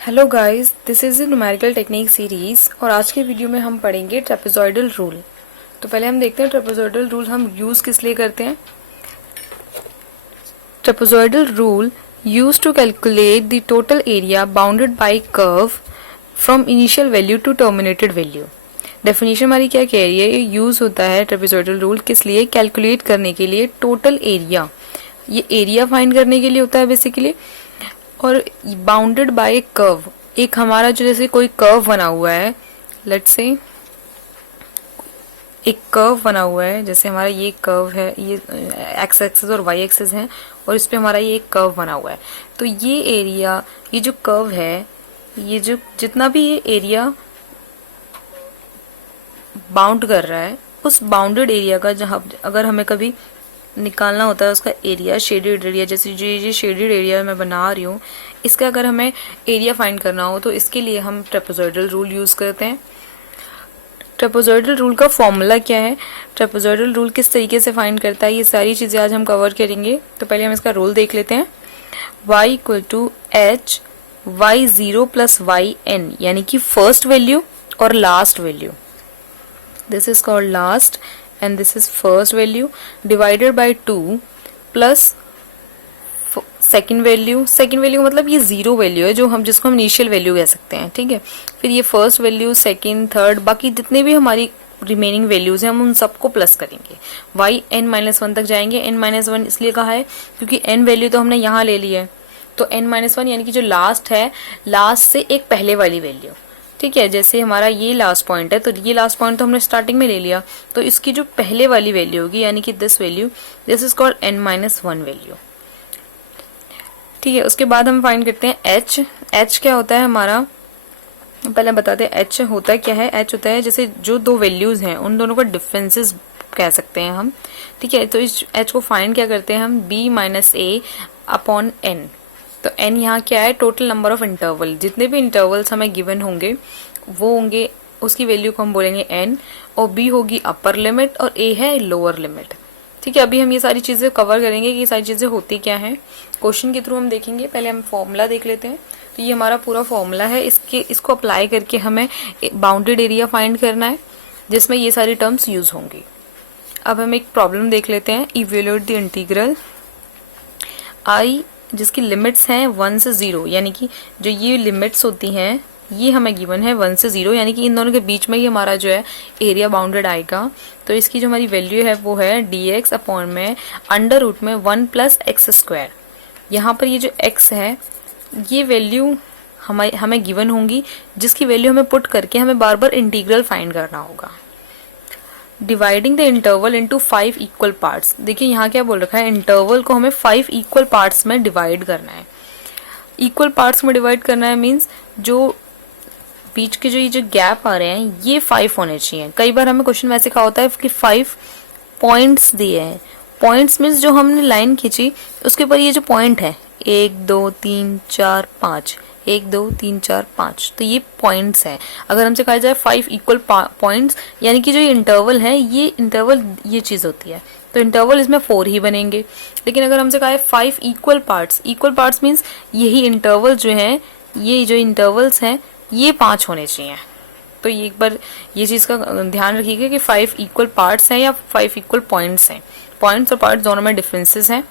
Hello guys, this is the numerical technique series और आज के वीडियो में हम पढ़ेंगे ट्रेपेजॉइडल रूल। तो पहले हम देखते हैं ट्रेपेजॉइडल रूल हम यूज़ किस लिए करते हैं। Trapezoidal rule use to calculate the total area bounded by curve from initial value to terminated value. Definition हमारी क्या कह रही है, ये यूज़ होता है ट्रेपेजॉइडल रूल किस लिए, कैलकुलेट करने के लिए टोटल एरिया। ये एरिया फाइंड करने के लिए होता है बेसिकली, और बाउंडेड बाय ए कर्व। एक हमारा जो जैसे कोई कर्व बना हुआ है, लेट्स से एक कर्व बना हुआ है, जैसे हमारा ये कर्व है, ये एक्स एक्सिस और वाई एक्सिस है, और इस पे हमारा ये एक कर्व बना हुआ है। तो ये एरिया, ये जो कर्व है, ये जो जितना भी ये एरिया बाउंड कर रहा है, उस बाउंडेड एरिया का जहाँ अगर हमें कभी निकालना होता है उसका एरिया, शेडेड एरिया, जैसे जो ये शेडेड एरिया मैं बना रही हूँ, इसका अगर हमें एरिया फाइंड करना हो तो इसके लिए हम ट्रेपेजॉइडल रूल यूज़ करते हैं। ट्रेपेजॉइडल रूल का फॉर्मूला क्या है, ट्रेपेजॉइडल रूल किस तरीके से फाइंड करता है, ये सारी चीज़ें आज हम कवर करेंगे। तो पहले हम इसका रूल देख लेते हैं। y equal to h y zero plus y n, यानी कि फर्स्ट वैल्यू और last value. This is called last and this is first value divided by 2 plus second value. Second value मतलब ये जीरो वैल्यू है, जो हम जिसको हम इनिशियल वैल्यू कह सकते हैं, ठीक है। फिर ये फर्स्ट वैल्यू, सेकेंड, थर्ड, बाकी जितने भी हमारी रिमेनिंग वैल्यूज हैं हम उन सबको प्लस करेंगे। y n-1 तक जाएंगे। n-1 इसलिए कहा है क्योंकि n वैल्यू तो हमने यहाँ ले ली है, तो n-1 यानी कि जो लास्ट है, लास्ट से एक पहले वाली वैल्यू, ठीक है। जैसे हमारा ये लास्ट पॉइंट है, तो ये लास्ट पॉइंट तो हमने स्टार्टिंग में ले लिया, तो इसकी जो पहले वाली वैल्यू होगी, यानी कि this value, this is called n-1 value, ठीक है। उसके बाद हम फाइंड करते हैं h। h क्या होता है हमारा, पहले बताते हैं h होता है क्या है। h होता है जैसे जो दो वैल्यूज हैं उन दोनों का डिफरेंसेस कह सकते हैं हम, ठीक है। तो इस h को फाइंड क्या करते हैं हम, b minus a upon n। तो n यहाँ क्या है, टोटल नंबर ऑफ इंटरवल, जितने भी इंटरवल्स हमें गिवन होंगे वो होंगे, उसकी वैल्यू को हम बोलेंगे n, और b होगी अपर लिमिट और a है लोअर लिमिट, ठीक है। अभी हम ये सारी चीज़ें कवर करेंगे कि ये सारी चीज़ें होती क्या हैं, क्वेश्चन के थ्रू हम देखेंगे। पहले हम फॉर्मूला देख लेते हैं। तो ये हमारा पूरा फॉर्मूला है, इसको अप्लाई करके हमें बाउंडेड एरिया फाइंड करना है, जिसमें ये सारी टर्म्स यूज होंगी। अब हम एक प्रॉब्लम देख लेते हैं। इवेल्यूएट द इंटीग्रल आई, जिसकी लिमिट्स हैं 1 से 0, यानी कि जो ये लिमिट्स होती हैं ये हमें गिवन है 1 से 0, यानी कि इन दोनों के बीच में ही हमारा जो है एरिया बाउंडेड आएगा। तो इसकी जो हमारी वैल्यू है वो है dx अपॉन में अंडर रूट में 1 प्लस एक्स स्क्वायर। यहाँ पर ये जो x है, ये वैल्यू हमें गिवन होंगी, जिसकी वैल्यू हमें पुट करके हमें बार बार इंटीग्रल फाइंड करना होगा। Dividing the interval into 5 equal parts. देखिए यहाँ क्या बोल रखा है, इंटरवल को हमें 5 इक्वल पार्ट्स में डिवाइड करना है। इक्वल पार्ट्स में डिवाइड करना है मीन्स जो बीच के जो ये जो गैप आ रहे हैं ये 5 होने चाहिए। कई बार हमें क्वेश्चन में ऐसे कहा होता है कि 5 पॉइंट्स दिए हैं। पॉइंट्स मीन्स जो हमने लाइन खींची उसके ऊपर ये जो पॉइंट है 1 2 3 4 5, 1 2 3 4 5, तो ये पॉइंट्स हैं। अगर हमसे कहा जाए 5 इक्वल पॉइंट्स, यानी कि जो ये इंटरवल है, ये इंटरवल ये चीज़ होती है, तो इंटरवल इसमें 4 ही बनेंगे। लेकिन अगर हमसे कहा है 5 इक्वल पार्ट्स मीन्स यही इंटरवल जो है, ये जो इंटरवल्स हैं ये 5 होने चाहिए। तो ये एक बार ये चीज़ का ध्यान रखिएगा कि 5 इक्वल पार्ट्स हैं या 5 इक्वल पॉइंट्स हैं। पॉइंट्स और पार्ट्स दोनों में डिफरेंसेस हैं।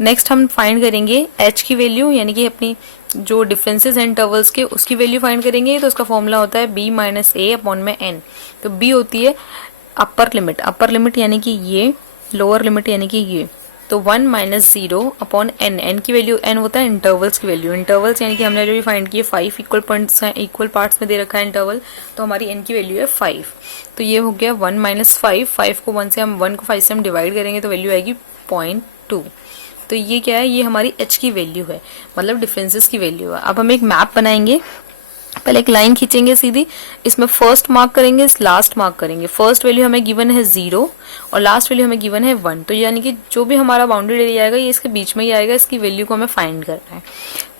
नेक्स्ट हम फाइंड करेंगे h की वैल्यू, यानी कि अपनी जो डिफरेंसेस हैं इंटरवल्स के उसकी वैल्यू फाइंड करेंगे। तो उसका फॉर्मूला होता है b माइनस a अपॉन में n। तो b होती है अपर लिमिट यानी कि ये, लोअर लिमिट यानी कि ये। तो 1 माइनस 0 अपॉन n की वैल्यू, n होता है इंटरवल्स की वैल्यू। इंटरवल्स यानी कि हमने जो भी फाइंड किए 5 इक्वल पॉइंट्स हैं, इक्वल पार्ट्स में दे रखा है इंटरवल, तो हमारी n की वैल्यू है 5। तो ये हो गया 1 माइनस 5 को 1 से हम 1 को 5 से हम डिवाइड करेंगे तो वैल्यू आएगी 0.2। तो ये क्या है, ये हमारी h की वैल्यू है, मतलब डिफरेंसेस की वैल्यू है। अब हम एक मैप बनाएंगे। पहले एक लाइन खींचेंगे सीधी, इसमें फर्स्ट मार्क करेंगे, लास्ट मार्क करेंगे। फर्स्ट वैल्यू हमें गिवन है 0 और लास्ट वैल्यू हमें गिवन है 1। तो यानी कि जो भी हमारा बाउंड्री एरिया आएगा ये इसके बीच में ही आएगा, इसकी वैल्यू को हमें फाइंड करना है।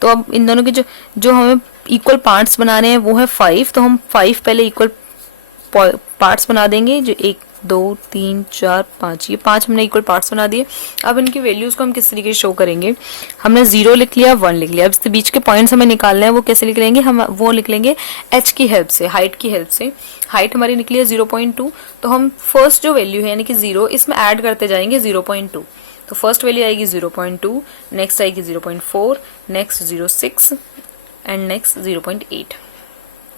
तो अब इन दोनों के जो हमें इक्वल पार्ट्स बनाने हैं वो है 5। तो हम 5 पहले इक्वल पार्ट्स बना देंगे, जो एक 2 3 4 5, ये 5 हमने इक्वल पार्ट्स बना दिए। अब इनकी वैल्यूज को हम किस तरीके से शो करेंगे, हमने 0 लिख लिया, 1 लिख लिया। अब इसके बीच के पॉइंट्स हमें निकालने हैं, वो कैसे लिख लेंगे, हम वो लिख लेंगे h की हेल्प से, हाइट की हेल्प से। हाइट हमारी निकली है 0.2, तो हम फर्स्ट जो वैल्यू है यानी कि 0, इसमें ऐड करते जाएंगे 0.2। तो फर्स्ट वैल्यू आएगी 0.2, नेक्स्ट आएगी 0.4, नेक्स्ट 0.6 एंड नेक्स्ट 0.8।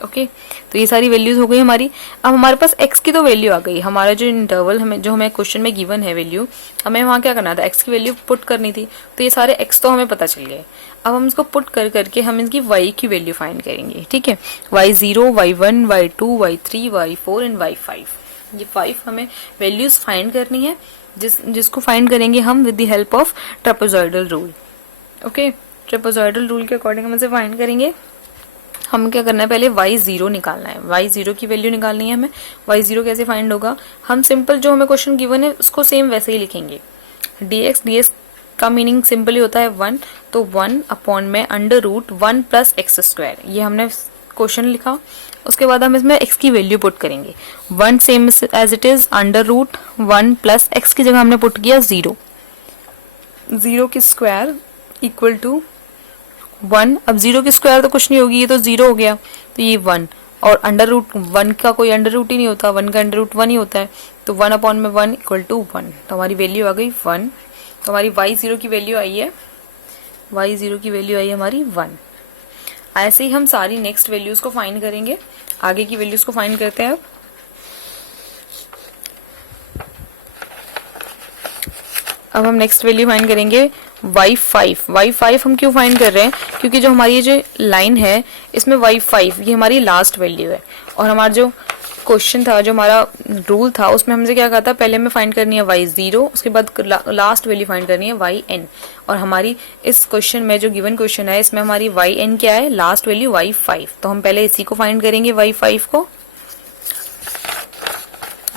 ओके, तो ये सारी वैल्यूज हो गई हमारी। अब हमारे पास x की तो वैल्यू आ गई, हमारा जो इंटरवल हमें क्वेश्चन में गिवन है वैल्यू, हमें वहाँ क्या करना था, x की वैल्यू पुट करनी थी। तो ये सारे x तो हमें पता चल गए। अब हम इसको पुट कर करके हम इसकी y की वैल्यू फाइंड करेंगे। ठीक है, y0, y1, y2, y3, y4 and y5, ये 5 हमें वैल्यूज फाइंड करनी है, जिसको फाइंड करेंगे हम with the help of trapezoidal rule. Okay, trapezoidal rule के अकॉर्डिंग हम इसे फाइंड करेंगे। हम क्या करना है, पहले y0 निकालना है, y0 की वैल्यू निकालनी है हमें। y0 कैसे फाइंड होगा, हम सिंपल जो हमें क्वेश्चन गिवन है उसको सेम वैसे ही लिखेंगे। dx का मीनिंग सिंपल ही होता है 1, तो 1 अपॉन में under root 1 plus x square, ये हमने क्वेश्चन लिखा। उसके बाद हम इसमें x की वैल्यू पुट करेंगे, 1 same as it is, under root 1 plus x की जगह हमने पुट किया 0, 0 की स्क्वायर इक्वल टू 1। अब 0 की स्क्वायर तो कुछ नहीं होगी, ये तो 0 हो गया, तो ये 1, और अंडर रूट 1 का कोई अंडर रूट ही नहीं होता, 1 का अंडर रूट 1 ही होता है, तो 1 अपॉन में 1 इक्वल टू 1। तो हमारी वैल्यू आ गई 1। तो हमारी y0 की वैल्यू आई है, y0 की वैल्यू आई है हमारी 1। ऐसे ही हम सारी नेक्स्ट वैल्यूज को फाइंड करेंगे, आगे की वैल्यूज को फाइंड करते हैं। अब हम नेक्स्ट वैल्यू फाइंड करेंगे y5 हम क्यों फाइंड कर रहे हैं, क्योंकि जो हमारी ये जो लाइन है इसमें y5 ये हमारी लास्ट वैल्यू है, और हमारा जो क्वेश्चन था, जो हमारा रूल था, उसमें हमसे क्या कहा था, पहले हमें फाइंड करनी है y0, उसके बाद लास्ट वैल्यू फाइंड करनी है yn, और हमारी इस क्वेश्चन में जो गिवन क्वेश्चन है इसमें हमारी yn क्या है, लास्ट वैल्यू y5। तो हम पहले इसी को फाइंड करेंगे, y5 को।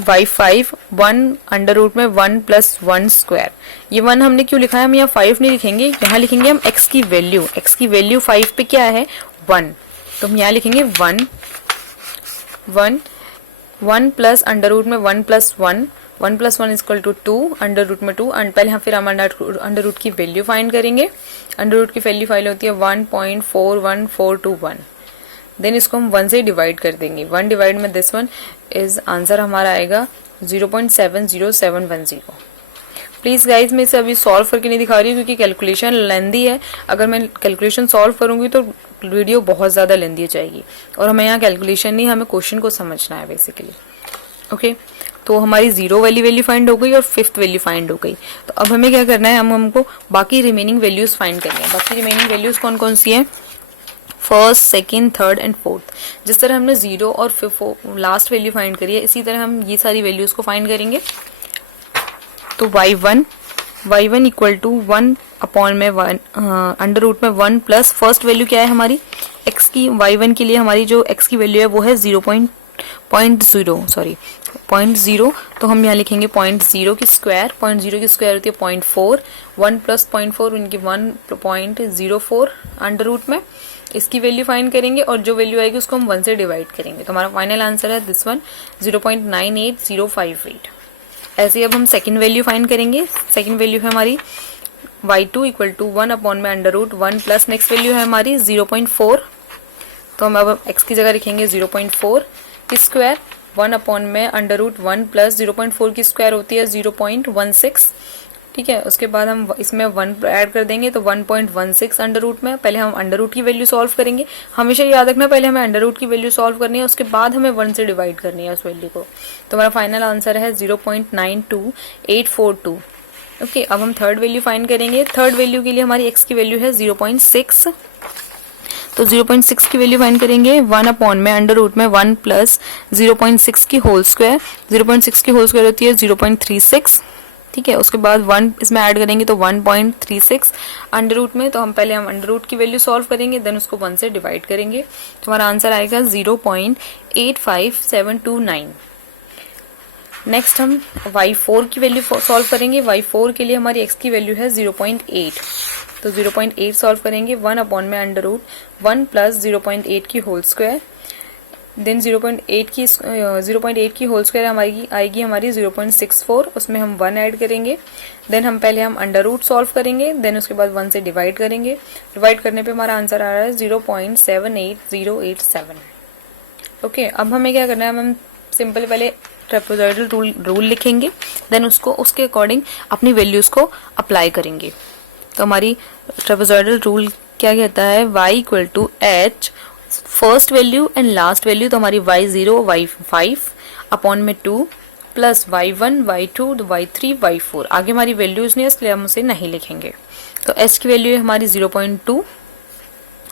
y5 1 अंडर रूट में 1 प्लस 1 स्क्वायर, ये 1 हमने क्यों लिखा है, हम यहाँ 5 नहीं लिखेंगे, यहाँ लिखेंगे हम x की वैल्यू 5 पे क्या है 1, तो हम यहाँ लिखेंगे 1 प्लस अंडर रूट में 1 plus 1, 1 plus 1 equal to 2, under root में 2, पहले हम फिर हम अंडर रूट की वैल्यू फाइंड करेंगे। अंडर रूट की वैल्यू फाइल होती है 1.41421, देन इसको हम 1 से डिवाइड कर देंगे, 1 डिवाइड में दिस वन इज आंसर हमारा आएगा 0.70710। प्लीज गाइज मैं इसे अभी सॉल्व करके नहीं दिखा रही हूँ क्योंकि कैलकुलेशन लेंदी है, अगर मैं कैलकुलेशन सॉल्व करूंगी तो वीडियो बहुत ज्यादा लेंदी हो जाएगी, और हमें यहाँ कैलकुलेशन नहीं, हमें क्वेश्चन को समझना है बेसिकली। ओके, तो हमारी 0 वाली वैल्यू फाइंड हो गई और 5th वैल्यू फाइंड हो गई। तो अब हमें क्या करना है, हमको बाकी रिमेनिंग वैल्यूज फाइंड करनी है। बाकी रिमेनिंग वैल्यूज कौन कौन सी है, first, second, third and fourth. जिस तरह हमने 0 और लास्ट वैल्यू फाइंड करी है, इसी तरह हम ये सारी वैल्यूज को फाइंड करेंगे। तो y1 इक्वल टू 1 अपॉन में 1 अंडर रूट में 1 प्लस फर्स्ट वैल्यू क्या है हमारी x की, y1 के लिए हमारी जो x की वैल्यू है वो है 0.0, तो हम यहाँ लिखेंगे 0.0 की स्क्वायर, 0.0 की स्क्वायर होती है 0.4, 1 प्लस 0.4 उनकी 1.04 अंडर रूट में, इसकी वैल्यू फाइंड करेंगे और जो वैल्यू आएगी उसको हम 1 से डिवाइड करेंगे। तो हमारा फाइनल आंसर है दिस वन 0.98058। ऐसे ही अब हम सेकंड वैल्यू फाइंड करेंगे। सेकंड वैल्यू है हमारी y2 इक्वल टू 1 अपॉन में under root 1 plus next value है हमारी 0.4, तो हम अब x की जगह लिखेंगे 0.4 की स्क्वायर, 1 अपॉन में अंडर रूट 1 प्लस 0.4 की स्क्वायर होती है 0.16। ठीक है, उसके बाद हम इसमें 1 ऐड कर देंगे तो 1.16 अंडर रूट में। पहले हम अंडर रूट की वैल्यू सॉल्व करेंगे, हमेशा याद रखना पहले हमें अंडर रूट की वैल्यू सॉल्व करनी है, उसके बाद हमें 1 से डिवाइड करनी है उस वैल्यू को। तो हमारा फाइनल आंसर है 0.92842। ओके, अब हम थर्ड वैल्यू फाइंड करेंगे। थर्ड वैल्यू के लिए हमारी x की वैल्यू है 0.6, तो 0.6 की वैल्यू फाइंड करेंगे 1 अपॉन में अंडर रूट में 1 प्लस 0.6 की होल स्क्वायर, 0.6 की होल स्क्वायर होती है 0.36। ठीक है, उसके बाद 1 इसमें ऐड करेंगे तो 1.36 अंडर रूट में, तो हम पहले हम अंडर रूट की वैल्यू सॉल्व करेंगे, देन उसको 1 से डिवाइड करेंगे, तो हमारा आंसर आएगा 0.85729। नेक्स्ट हम y4 की वैल्यू सॉल्व करेंगे। y4 के लिए हमारी x की वैल्यू है 0.8, तो 0.8 सॉल्व करेंगे, 1 अपॉन में अंडर रूट 1 प्लस 0.8 की होल स्क्वायर, देन 0.8 की होल स्क्वायर हमारी आएगी हमारी 0.64, उसमें हम 1 ऐड करेंगे। देन हम पहले हम अंडर रूट सॉल्व करेंगे, देन उसके बाद 1 से डिवाइड करेंगे। डिवाइड करने पे हमारा आंसर आ रहा है 0.78087। ओके, अब हमें क्या करना है, हम सिंपल पहले ट्रेपेजॉइडल रूल लिखेंगे, देन उसको उसके अकॉर्डिंग अपनी वैल्यूज को अप्लाई करेंगे। तो हमारी ट्रेपेजॉइडल रूल क्या कहता है, y equal to h first value and last value, तो हमारी y0 y5 अपॉन में 2 plus y1 y2 y3 y4। आगे हमारी वैल्यूज नहीं है इसलिए हम उसे नहीं लिखेंगे। तो h की वैल्यू है हमारी 0.2,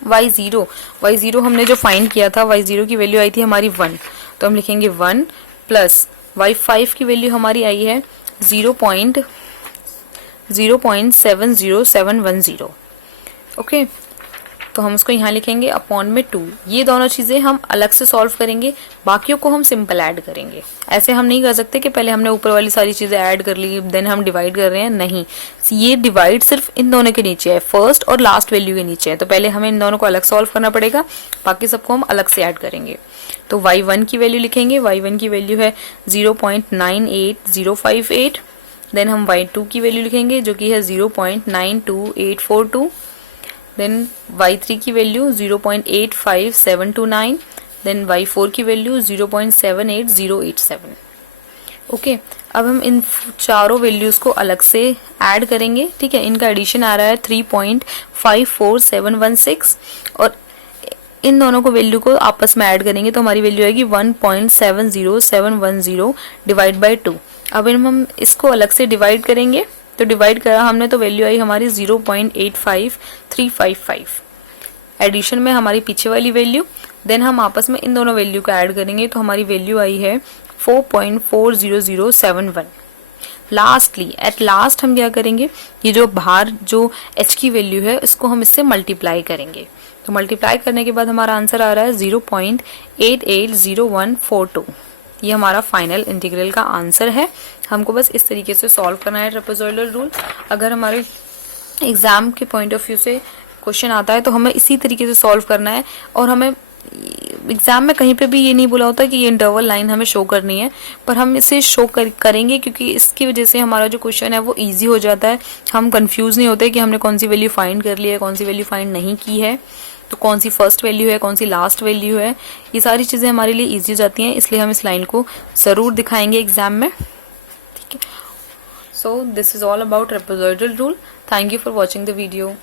y0 हमने जो फाइंड किया था, y0 की वैल्यू आई थी हमारी 1, तो हम लिखेंगे 1 प्लस y5 की वैल्यू हमारी आई है 0.70710। ओके, तो हम उसको यहाँ लिखेंगे अपॉन में 2। ये दोनों चीजें हम अलग से सॉल्व करेंगे, बाकियों को हम सिंपल ऐड करेंगे। ऐसे हम नहीं कर सकते कि पहले हमने ऊपर वाली सारी चीजें ऐड कर ली देन हम डिवाइड कर रहे हैं, नहीं। ये डिवाइड सिर्फ इन दोनों के नीचे है, फर्स्ट और लास्ट वैल्यू के नीचे है, तो पहले हमें इन दोनों को अलग सॉल्व करना पड़ेगा, बाकी सबको हम अलग से ऐड करेंगे। तो y1 की वैल्यू लिखेंगे, y1 की वैल्यू है 0.98058। देन हम y2 की वैल्यू लिखेंगे जो कि है 0.92842। देन y3 की वैल्यू 0.85729। देन y4 की वैल्यू 0.78087। ओके, अब हम इन चारों वैल्यूज को अलग से ऐड करेंगे। ठीक है, इनका एडिशन आ रहा है 3.54716 और इन दोनों को वैल्यू को आपस में ऐड करेंगे तो हमारी वैल्यू आएगी 1.70710 डिवाइड बाई 2। अब हम इसको अलग से डिवाइड करेंगे, तो डिवाइड करा हमने तो वैल्यू आई हमारी 0.85355। एडिशन में हमारी पीछे वाली वैल्यू, देन हम आपस में इन दोनों वैल्यू को ऐड करेंगे तो हमारी वैल्यू आई है 4.40071। लास्टली एट लास्ट हम क्या करेंगे, ये जो बाहर जो h की वैल्यू है इसको हम इससे मल्टीप्लाई करेंगे। तो मल्टीप्लाई करने के बाद हमारा आंसर आ रहा है 0.880142। ये हमारा फाइनल इंटीग्रल का आंसर है। हमको बस इस तरीके से सॉल्व करना है ट्रेपेजॉइडल रूल। अगर हमारे एग्जाम के पॉइंट ऑफ व्यू से क्वेश्चन आता है तो हमें इसी तरीके से सॉल्व करना है, और हमें एग्जाम में कहीं पे भी ये नहीं बोला होता कि ये इंटरवल लाइन हमें शो करनी है, पर हम इसे शो करेंगे क्योंकि इसकी वजह से हमारा जो क्वेश्चन है वो इजी हो जाता है। हम कंफ्यूज नहीं होते कि हमने कौन सी वैल्यू फाइंड कर ली है, कौन सी वैल्यू फाइंड नहीं की है, तो कौन सी फर्स्ट वैल्यू है, कौन सी लास्ट वैल्यू है। ये सारी चीज़ें हमारे लिए ईजी हो जाती हैं, इसलिए हम इस लाइन को ज़रूर दिखाएंगे एग्जाम में। ठीक है, so this is all about trapezoidal rule. Thank you for watching the video.